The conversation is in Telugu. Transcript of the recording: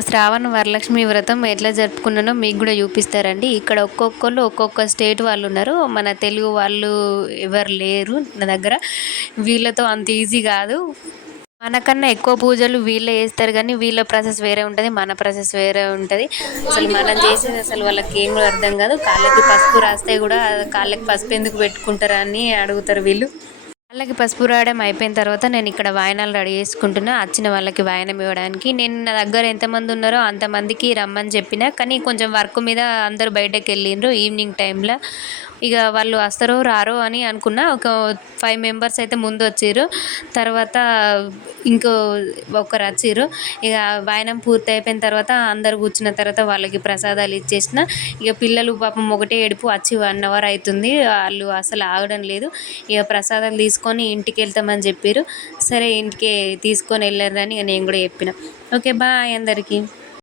శ్రావణ వరలక్ష్మి వ్రతం ఎట్లా జరుపుకున్నానో మీకు కూడా చూపిస్తారండి. ఇక్కడ ఒక్కొక్కరు ఒక్కొక్క స్టేట్ వాళ్ళు ఉన్నారు. మన తెలుగు వాళ్ళు ఎవరు లేరు నా దగ్గర. వీళ్ళతో అంత ఈజీ కాదు. మనకన్నా ఎక్కువ పూజలు వీళ్ళే చేస్తారు కానీ వీళ్ళ ప్రాసెస్ వేరే ఉంటుంది మన ప్రాసెస్ వేరే ఉంటుంది. అసలు మనం చేసేది అసలు వాళ్ళకి ఏం అర్థం కాదు. కాళ్ళకి పసుపు రాస్తే కూడా కాళ్ళకి పసుపు ఎందుకు పెట్టుకుంటారా అని అడుగుతారు వీళ్ళు. వాళ్ళకి పసుపు రాయడం అయిపోయిన తర్వాత నేను ఇక్కడ వాయనాలు రెడీ చేసుకుంటున్నా. వచ్చిన వాళ్ళకి వాయనం ఇవ్వడానికి. నేను నా దగ్గర ఎంతమంది ఉన్నారో అంతమందికి రమ్మని చెప్పిన. కానీ కొంచెం వర్క్ మీద అందరూ బయటకు వెళ్ళిండ్రు ఈవినింగ్ టైంలో. ఇక వాళ్ళు వస్తారో రారో అని అనుకున్న. ఒక ఫైవ్ మెంబర్స్ అయితే ముందు వచ్చారు తర్వాత ఇంకో ఒకరు వచ్చారు ఇక వాయనం పూర్తి అయిపోయిన తర్వాత అందరు కూర్చున్న తర్వాత వాళ్ళకి ప్రసాదాలు ఇచ్చేసిన. ఇక పిల్లలు పాపం ఒకటే ఏడుపు వచ్చి వన్ అవర్ అవుతుంది వాళ్ళు అసలు ఆగడం లేదు. ఇక ప్రసాదాలు తీసుకొని ఇంటికి వెళ్తామని చెప్పారు సరే ఇంటికి తీసుకొని వెళ్ళారని నేను కూడా చెప్పిన. ఓకే బాయ్ అందరికీ.